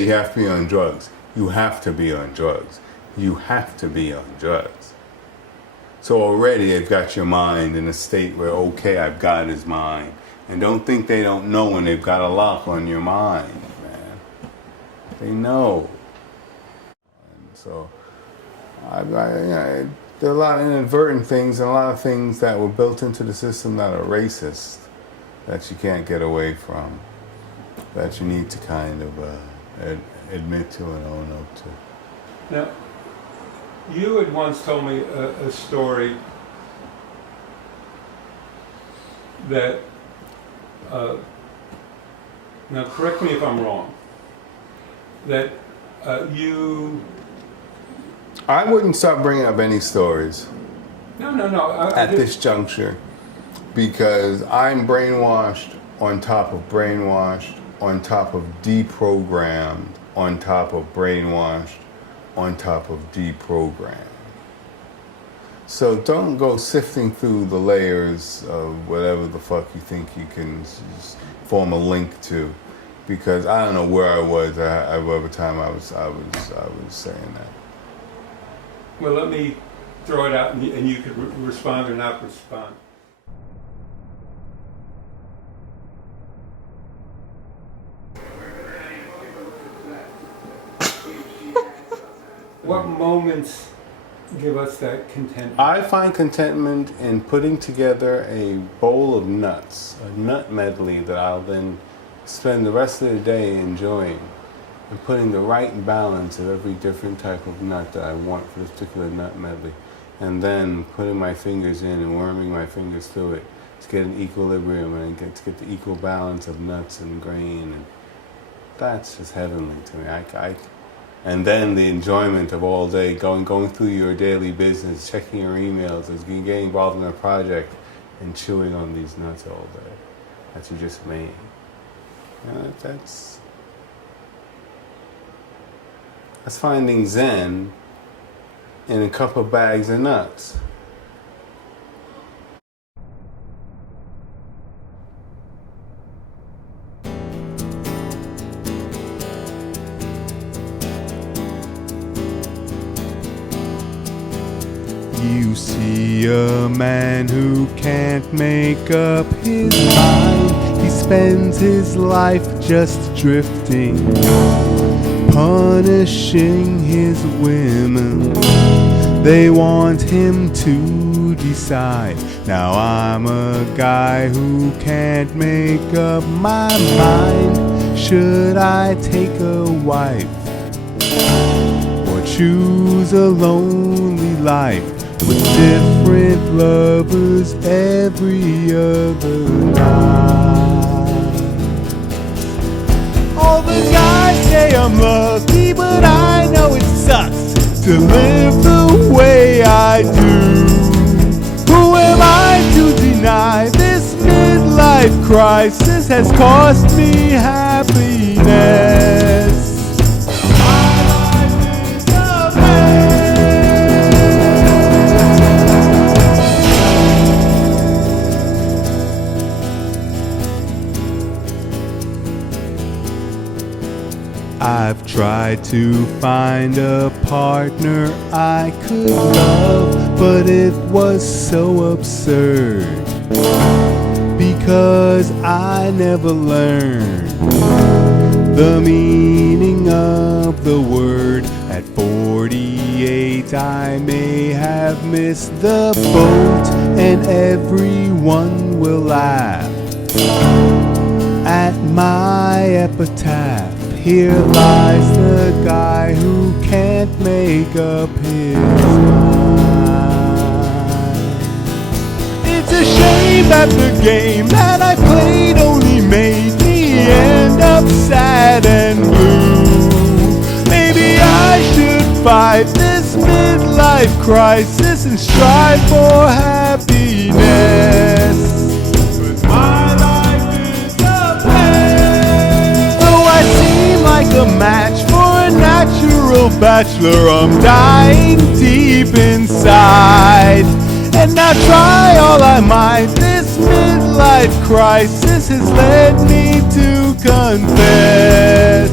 You have to be on drugs. You have to be on drugs. You have to be on drugs. So already they've got your mind in a state where, okay, I've got his mind. And don't think they don't know when they've got a lock on your mind, man. They know. And so there are a lot of inadvertent things and a lot of things that were built into the system that are racist that you can't get away from, that you need to kind of admit to and own up to. Now, you had once told me a story that, now correct me if I'm wrong, that you... I wouldn't start bringing up any stories. No. At this juncture, because I'm brainwashed on top of brainwashed, on top of deprogrammed, on top of brainwashed, on top of deprogrammed. So don't go sifting through the layers of whatever the fuck you think you can form a link to, because I don't know where I was at whatever time I was saying that. Well, let me throw it out, and you could respond or not respond. What moments give us that contentment? I find contentment in putting together a bowl of nuts, a nut medley that I'll then spend the rest of the day enjoying, and putting the right balance of every different type of nut that I want for this particular nut medley, and then putting my fingers in and worming my fingers through it to get an equilibrium and to get the equal balance of nuts and grain, and that's just heavenly to me. And then the enjoyment of all day, going through your daily business, checking your emails, getting involved in a project, and chewing on these nuts all day that you just made. You know, that's finding Zen in a couple of bags of nuts. You see a man who can't make up his mind. He spends his life just drifting, punishing his women. They want him to decide. Now I'm a guy who can't make up my mind. Should I take a wife or choose a lonely life with different lovers every other night? All the guys say I'm lucky, but I know it sucks to live the way I do. Who am I to deny this midlife crisis has cost me happiness? I've tried to find a partner I could love, but it was so absurd, because I never learned the meaning of the word. At 48 I may have missed the boat, and everyone will laugh at my epitaph. Here lies the guy who can't make up his mind. It's a shame that the game that I played only made me end up sad and blue. Maybe I should fight this midlife crisis and strive for happiness. A match for a natural bachelor, I'm dying deep inside, and I try all I might. This midlife crisis has led me to confess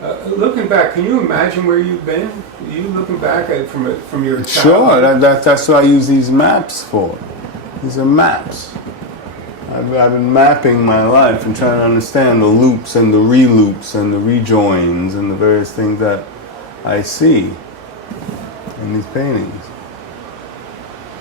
Looking back, can you imagine where you've been? You looking back at from your Sure, childhood? that's what I use these maps for. These are maps. I've been mapping my life and trying to understand the loops and the re-loops and the rejoins and the various things that I see in these paintings.